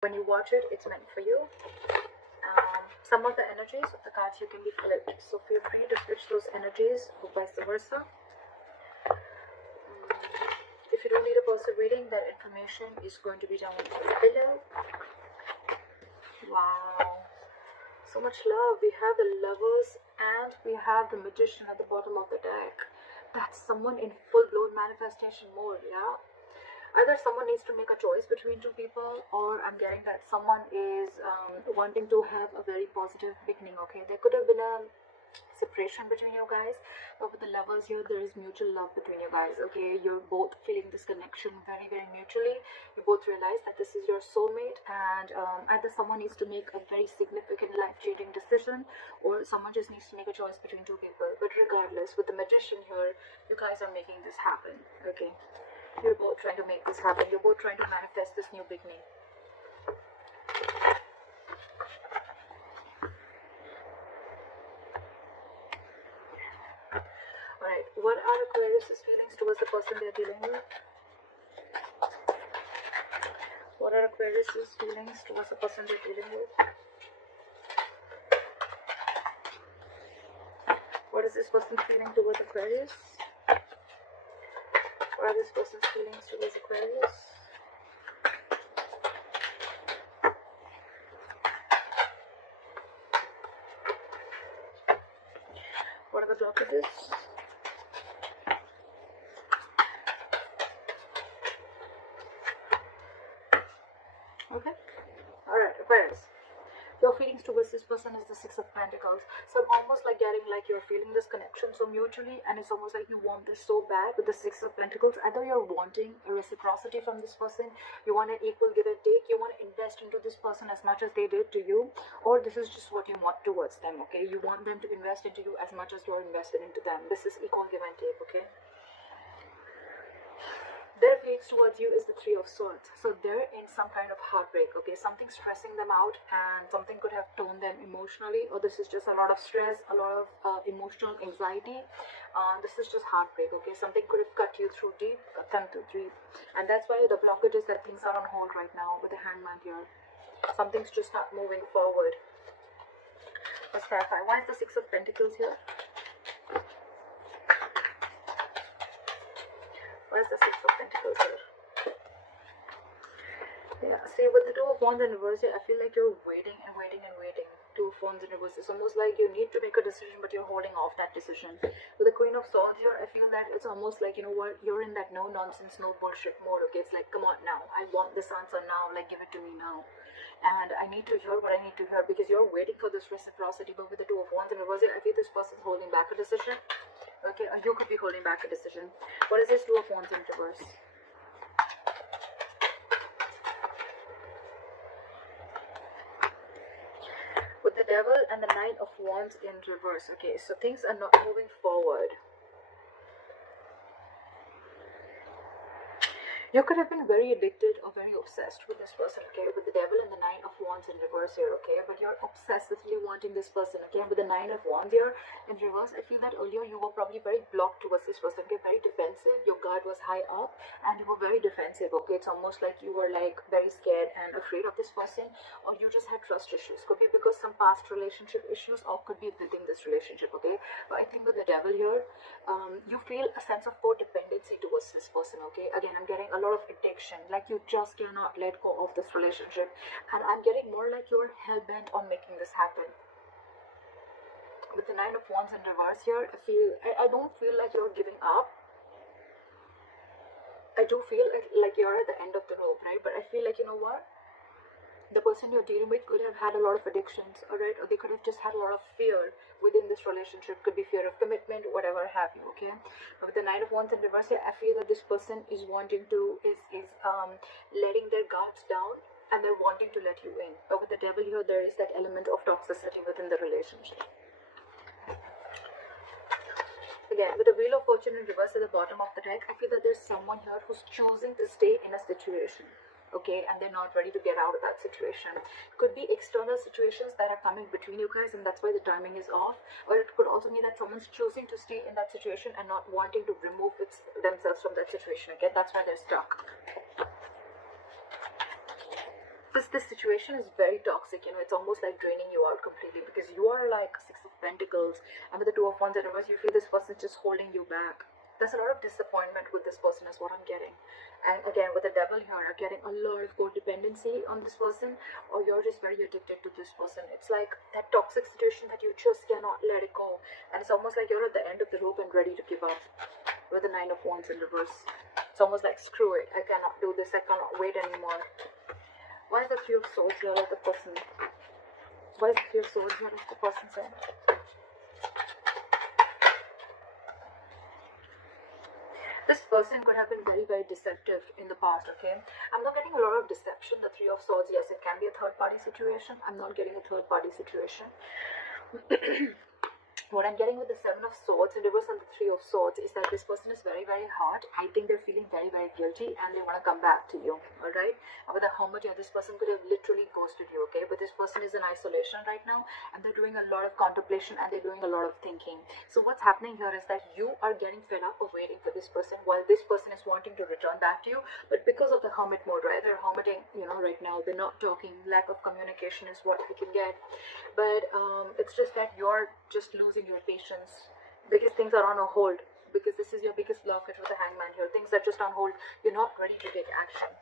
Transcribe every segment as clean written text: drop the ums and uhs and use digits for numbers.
When you watch it, it's meant for you. Some of the energies of the cards you can be flipped, so feel free to switch those energies or vice versa. If you don't need a personal reading, that information is going to be down below. Wow, so much love. We have the Lovers and we have the Magician at the bottom of the deck. That's someone in full-blown manifestation mode, yeah? Either someone needs to make a choice between two people, or I'm getting that someone is wanting to have a very positive beginning, okay? There could have been a separation between you guys, but with the Lovers here, there is mutual love between you guys, okay? You're both feeling this connection very, very mutually. You both realize that this is your soulmate, and either someone needs to make a very significant life-changing decision, or someone just needs to make a choice between two people. But regardless, with the Magician here, you guys are making this happen, okay? You're both trying to make this happen. You're both trying to manifest this new beginning. Alright, what are Aquarius' feelings towards the person they're dealing with? What are Aquarius' feelings towards the person they're dealing with? What is this person feeling towards Aquarius? What are this person's feelings towards Aquarius? What are the blockages? Okay. Alright, Aquarius. Your feelings towards this person is the Six of Pentacles. So I'm almost like getting like you're feeling this connection so mutually, and it's almost like you want this so bad with the Six of Pentacles. Either you're wanting a reciprocity from this person, you want an equal give and take, you want to invest into this person as much as they did to you, or this is just what you want towards them, okay? You want them to invest into you as much as you're invested into them. This is equal give and take, okay? Their feelings towards you is the Three of Swords. So they're in some kind of heartbreak, okay? Something stressing them out, and something could have torn them emotionally, or this is just a lot of stress, a lot of emotional anxiety. This is just heartbreak, okay? Something could have cut you through deep, cut them through deep. And that's why the blockage is that things are on hold right now with the Hangman here. Something's just not moving forward. Let's clarify. Why is the Six of Pentacles here? Why is the Six of Pentacles here? Yeah, see, with the Two of Wands in reverse here, I feel like you're waiting and waiting and waiting. Two of Wands in reverse. It's almost like you need to make a decision, but you're holding off that decision. With the Queen of Swords here, I feel that it's almost like, you know what, you're in that no nonsense, no bullshit mode, okay? It's like, come on now, I want this answer now, like, give it to me now. And I need to hear what I need to hear, because you're waiting for this reciprocity. But with the Two of Wands in reverse here, I feel this person's holding back a decision. Okay, or you could be holding back a decision. What is this Two of Wands in reverse? With the Devil and the Nine of Wands in reverse. Okay, so things are not moving forward. You could have been very addicted or very obsessed with this person, okay, with the Devil and the Nine of Wands in reverse here, okay, but you're obsessively wanting this person, okay, with the Nine of Wands here in reverse. I feel that earlier you were probably very blocked towards this person, okay, very defensive. Your guard was high up and you were very defensive, okay. It's almost like you were like very scared and afraid of this person, or you just had trust issues. Could be because some past relationship issues, or could be within this relationship, okay. But I think with the Devil here, you feel a sense of codependency towards this person, okay. Again, I'm getting a lot of addiction, like you just cannot let go of this relationship, and I'm getting more like you're hell-bent on making this happen. With the Nine of Wands in reverse here, I don't feel like you're giving up. I do feel like you're at the end of the rope, right? But I feel like, you know what, the person you're dealing with could have had a lot of addictions, alright, or they could have just had a lot of fear within this relationship. Could be fear of commitment, whatever have you, okay. But with the Nine of Wands in reverse here, I feel that this person is wanting to letting their guards down, and they're wanting to let you in. But with the Devil here, there is that element of toxicity within the relationship. Again, with the Wheel of Fortune in reverse at the bottom of the deck, I feel that there's someone here who's choosing to stay in a situation, okay, and they're not ready to get out of that situation. Could be external situations that are coming between you guys, and that's why the timing is off. Or it could also mean that someone's choosing to stay in that situation and not wanting to remove themselves from that situation, okay. That's why they're stuck. This situation is very toxic, you know. It's almost like draining you out completely, because you are like Six of Pentacles, and with the Two of Wands in reverse, you feel this person is just holding you back. There's a lot of disappointment with this person is what I'm getting. And again, with the Devil here, I'm getting a lot of codependency on this person, or you're just very addicted to this person. It's like that toxic situation that you just cannot let it go, and it's almost like you're at the end of the rope and ready to give up. With the Nine of Wands in reverse, it's almost like, screw it, I cannot do this, I cannot wait anymore. Why is the Three of Swords here of the person? Why is the Three of Swords here of the person saying? This person could have been very, very deceptive in the past, okay? I'm not getting a lot of deception. The Three of Swords, yes, it can be a third-party situation. I'm not getting a third-party situation. What I'm getting with the Seven of Swords in reverse and the Three of Swords is that this person is very, very hurt. I think they're feeling very, very guilty, and they want to come back to you, alright? And with the Hermit here, this person could have literally ghosted you, okay? But this person is in isolation right now, and they're doing a lot of contemplation, and they're doing a lot of thinking. So what's happening here is that you are getting fed up of waiting for this person, while this person is wanting to return back to you. But because of the Hermit mode, right? They're hermiting, you know, right now. They're not talking. Lack of communication is what we can get. But it's just that you're just losing your patience because things are on a hold, because this is your biggest blockage with the Hangman here. Things are just on hold. You're not ready to take action.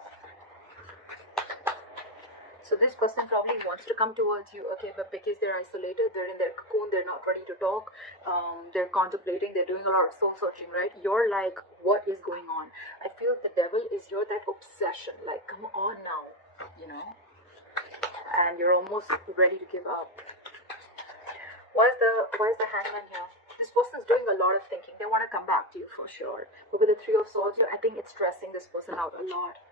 So this person probably wants to come towards you, okay, but because they're isolated, they're in their cocoon, they're not ready to talk, they're contemplating, they're doing a lot of soul searching, right? You're like, what is going on? I feel the Devil is your that obsession, like, come on now, you know, and you're almost ready to give up. Why is the Hangman here? This person is doing a lot of thinking. They want to come back to you for sure. But with the Three of Swords here, I think it's stressing this person out a lot.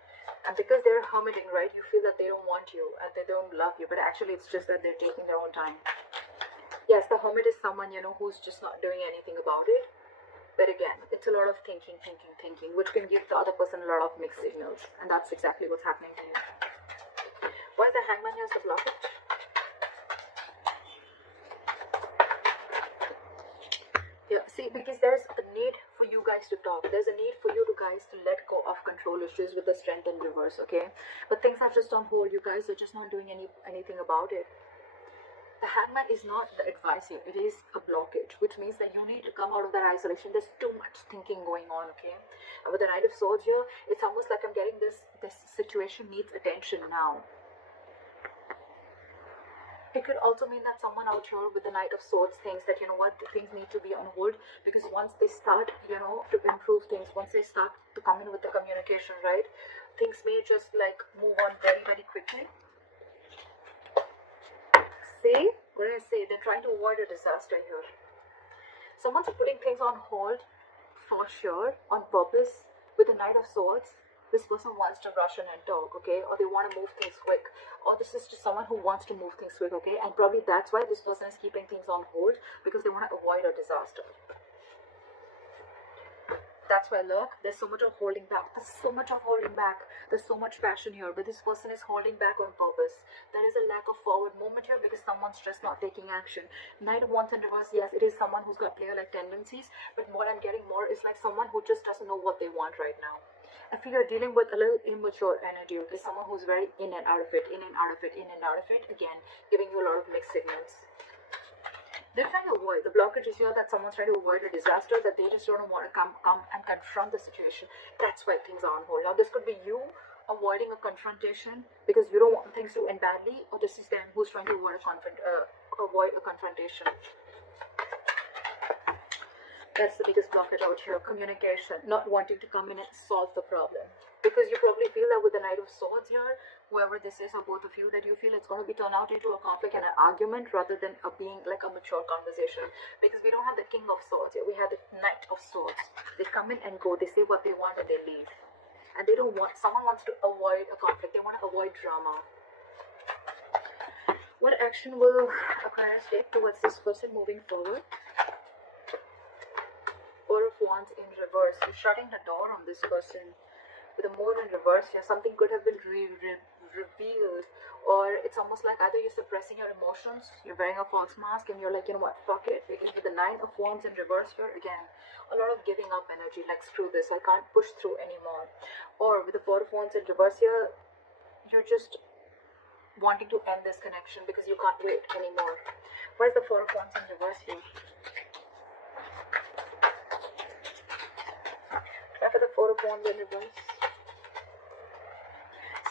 And because they're hermiting, right, you feel that they don't want you and they don't love you. But actually, it's just that they're taking their own time. Yes, the Hermit is someone, you know, who's just not doing anything about it. But again, it's a lot of thinking, which can give the other person a lot of mixed signals. And that's exactly what's happening to you. Why is the Hangman here as the blockage? Yeah, see, because there's a need for you guys to talk. There's a need for you guys to let go of control issues with the Strength in reverse, okay? But things are just on hold. You guys are just not doing anything about it. The Hangman is not the advice here. It is a blockage, which means that you need to come out of that isolation. There's too much thinking going on, okay? And with the Knight of Swords here, it's almost like I'm getting this situation needs attention now. It could also mean that someone out here with the Knight of Swords thinks that, you know what, things need to be on hold, because once they start, you know, to improve things, once they start to come in with the communication, right, things may just like move on very, very quickly. See, what did I say? They're trying to avoid a disaster here. Someone's putting things on hold for sure, on purpose. With the Knight of Swords, this person wants to rush in and talk, okay, or they want to move things quick, or this is just someone who wants to move things quick, okay, and probably that's why this person is keeping things on hold, because they want to avoid a disaster. That's why, look, there's so much of holding back. There's so much of holding back. There's so much passion here, but this person is holding back on purpose. There is a lack of forward movement here because someone's just not taking action. Knight of Wands in reverse, yes, it is someone who's got player-like tendencies, but what I'm getting more is like someone who just doesn't know what they want right now. I feel you're dealing with a little immature energy. There's someone who's very in and out of it, in and out of it, in and out of it. Again, giving you a lot of mixed signals. They're trying to avoid, the blockage is here that someone's trying to avoid a disaster, that they just don't want to come and confront the situation. That's why things are on hold. Now, this could be you avoiding a confrontation because you don't want things to end badly, or this is them who's trying to avoid a confrontation. That's the biggest blockage out here. Communication, not wanting to come in and solve the problem. Because you probably feel that with the Knight of Swords here, whoever this is or both of you, that you feel it's going to be turned out into a conflict and an argument rather than being like a mature conversation. Because we don't have the King of Swords here. We have the Knight of Swords. They come in and go. They say what they want and they leave. And they don't want, someone wants to avoid a conflict. They want to avoid drama. What action will Aquarius take towards this person moving forward? Four of Wands in reverse. You're shutting the door on this person. With the Moon in reverse here, something could have been revealed, or it's almost like either you're suppressing your emotions, you're wearing a false mask, and you're like, you know what, fuck it. Because with the Nine of Wands in reverse here, again, a lot of giving up energy, like screw this, I can't push through anymore. Or with the Four of Wands in reverse here, you're just wanting to end this connection because you can't wait anymore. Why is the Four of Wands in reverse here? Try for the Four of Wands in reverse.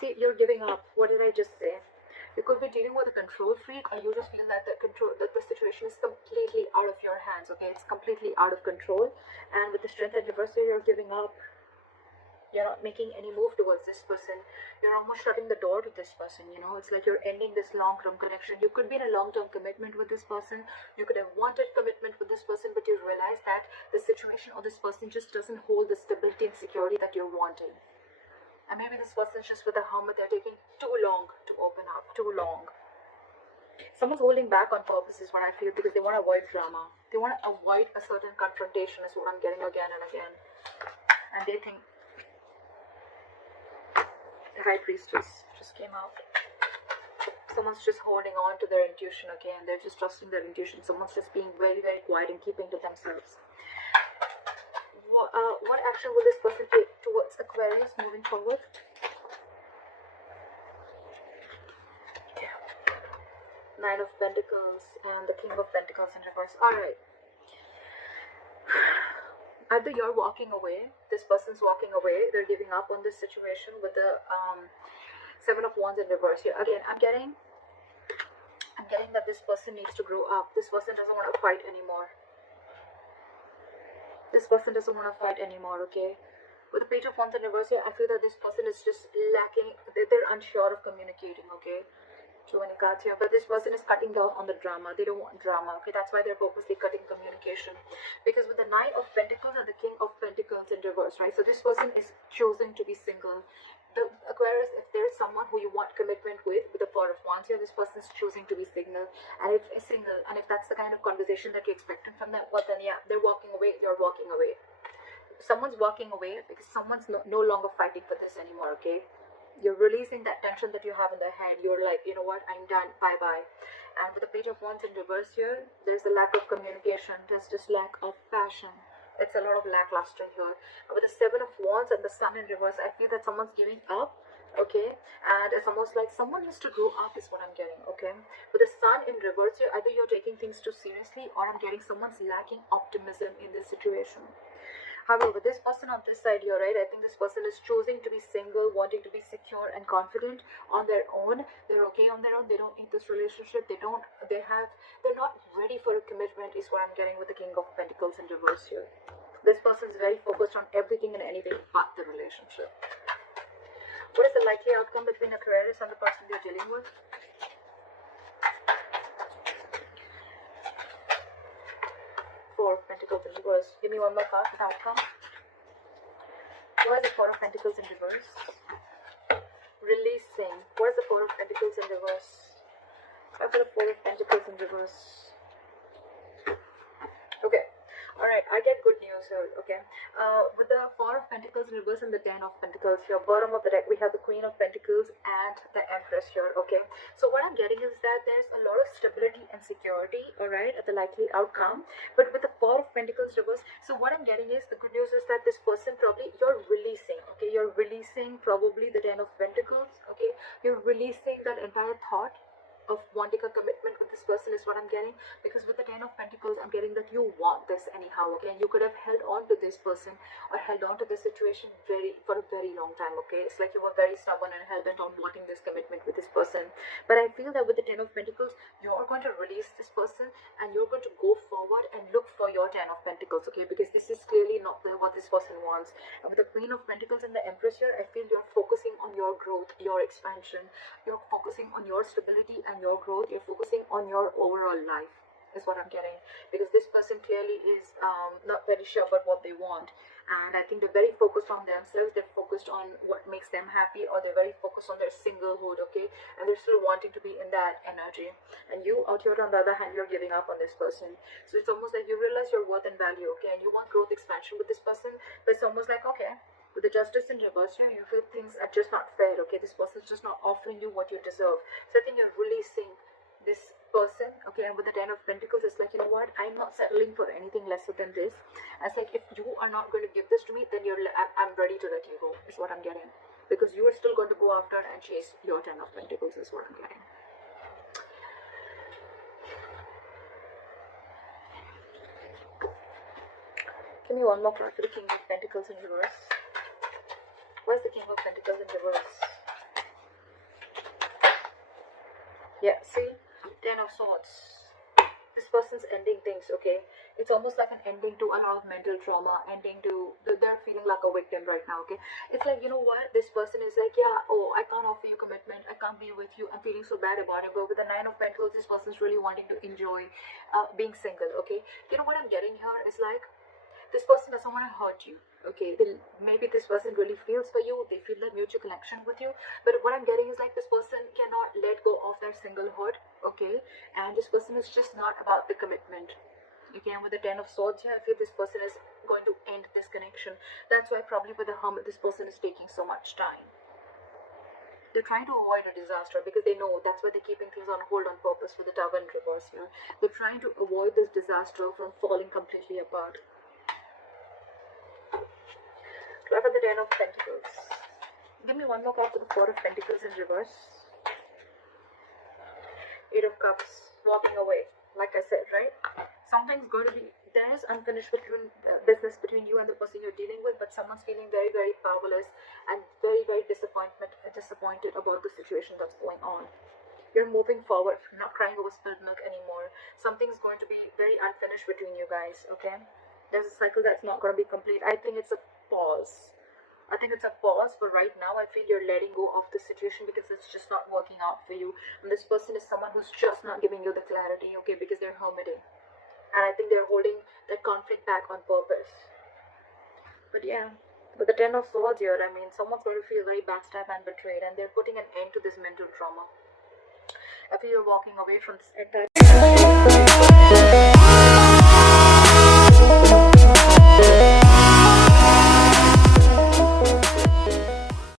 See, you're giving up. What did I just say? You could be dealing with a control freak, or you just feel that the situation is completely out of your hands, okay? It's completely out of control. And with the Strength in reverse here, you're giving up. You're not making any move towards this person. You're almost shutting the door to this person, you know? It's like you're ending this long-term connection. You could be in a long-term commitment with this person. You could have wanted commitment with this person, but you realize that the situation or this person just doesn't hold the stability and security that you're wanting. And maybe this person's just with a Hermit. They're taking too long to open up. Too long. Someone's holding back on purpose is what I feel, because they want to avoid drama. They want to avoid a certain confrontation is what I'm getting again and again. And they think the High Priestess just came out. Someone's just holding on to their intuition, okay, and they're just trusting their intuition. Someone's just being very, very quiet and keeping to themselves. What action will this person take towards Aquarius moving forward? Yeah. Nine of Pentacles and the King of Pentacles in reverse. Alright. Either you're walking away, this person's walking away, they're giving up on this situation with the Seven of Wands in reverse here. Again, I'm getting that this person needs to grow up. This person doesn't want to fight anymore. This person doesn't want to fight anymore, okay? With the Page of Wands in reverse here, I feel that this person is just lacking, they're unsure of communicating, okay? Too many cards here, but this person is cutting down on the drama. They don't want drama, okay? That's why they're purposely cutting communication. Because with the Nine of Pentacles and the King of Pentacles in reverse, right? So this person is choosing to be single. The Aquarius, if there's someone who you want commitment with the Four of Wands here, this person is choosing to be single. And if that's the kind of conversation that you're expecting from them, well then yeah, they're walking away, you're walking away. Someone's walking away because someone's no longer fighting for this anymore, okay? You're releasing that tension that you have in the head. You're like, you know what, I'm done, bye-bye. And with the Page of Wands in reverse here, there's a lack of communication. There's just lack of passion. It's a lot of lackluster here. With the Seven of Wands and the Sun in reverse, I feel that someone's giving up, okay? And it's almost like someone needs to grow up is what I'm getting, okay? With the Sun in reverse here, either you're taking things too seriously or I'm getting someone's lacking optimism in this situation. However, this person on this side here, right, I think this person is choosing to be single, wanting to be secure and confident on their own. They're okay on their own. They don't need this relationship. They're not ready for a commitment is what I'm getting with the King of Pentacles in reverse here. This person is very focused on everything and anything but the relationship. What is the likely outcome between Aquarius and the person they're dealing with? Four of Pentacles in reverse. Give me one more card for the outcome. What is the Four of Pentacles in reverse? Releasing. What is the Four of Pentacles in reverse? Try for the Four of Pentacles in reverse. Okay. Alright, I get good news here, okay? With the Four of Pentacles in reverse and the Ten of Pentacles here, bottom of the deck, we have the Queen of Pentacles and the Empress here, okay? So what I'm getting is that there's a lot of stability and security, alright, at the likely outcome. But with the Four of Pentacles reverse, so what I'm getting is, the good news is that this person probably, you're releasing, okay? You're releasing probably the Ten of Pentacles, okay? You're releasing that entire thought of wanting a commitment with this person is what I'm getting, because with the Ten of Pentacles I'm getting that you want this anyhow, okay? And you could have held on to this person or held on to this situation for a very long time, okay? It's like you were very stubborn and hell-bent on wanting this commitment with this person. But I feel that with the Ten of Pentacles, you're going to release this person and you're going to go forward and look for your Ten of Pentacles, okay? Because this is clearly not what this person wants. And with the Queen of Pentacles and the Empress here, I feel you're focusing on your growth, your expansion. You're focusing on your stability and your growth. You're focusing on your overall life is what I'm getting, because this person clearly is not very sure about what they want, and I think they're very focused on themselves. They're focused on what makes them happy, or they're very focused on their singlehood, okay? And they're still wanting to be in that energy. And you out here on the other hand, you're giving up on this person. So it's almost like you realize your worth and value, okay? And you want growth, expansion with this person, but it's almost like, okay, with the Justice in reverse here, you feel things are just not fair, okay? This person's just not offering you what you deserve. So I think you're releasing this person, okay? And with the Ten of Pentacles, it's like, you know what, I'm not settling for anything lesser than this. It's like, if you are not going to give this to me, then I'm ready to let you go, is what I'm getting. because you are still going to go after and chase your 10 of Pentacles is what I'm getting. Give me one more card for the King of Pentacles in reverse. Where's the King of Pentacles in reverse? Yeah, see? 10 of Swords. This person's ending things, okay? It's almost like an ending to a lot of mental trauma, ending to, they're feeling like a victim right now, okay? It's like, you know what? This person is like, yeah, oh, I can't offer you commitment. I can't be with you. I'm feeling so bad about it. But with the 9 of Pentacles, this person's really wanting to enjoy being single, okay? You know what I'm getting here is like, this person doesn't want to hurt you, okay? Maybe this person really feels for you. They feel that mutual connection with you. But what I'm getting is like this person cannot let go of their singlehood, okay? And this person is just not about the commitment. Okay, and with the 10 of Swords here, I feel this person is going to end this connection. That's why probably with the Hermit, this person is taking so much time. They're trying to avoid a disaster because they know that's why they're keeping things on hold on purpose for the Tower in reverse here. They're trying to avoid this disaster from falling completely apart. Try for the 10 of Pentacles. Give me one more card for the 4 of Pentacles in reverse. 8 of Cups. Walking away. Like I said, right? Something's going to be, there is unfinished business between you and the person you're dealing with, but someone's feeling very, very powerless and very, very disappointed about the situation that's going on. You're moving forward, not crying over spilled milk anymore. Something's going to be very unfinished between you guys, okay? There's a cycle that's not going to be complete. I think it's a pause. I think it's a pause, but right now I feel you're letting go of the situation because it's just not working out for you. And this person is someone who's just not giving you the clarity, okay, because they're hermiting. And I think they're holding that conflict back on purpose. But yeah, with the 10 of Swords here, I mean, someone's going to feel very backstabbed and betrayed, and they're putting an end to this mental trauma. I feel you're walking away from this entire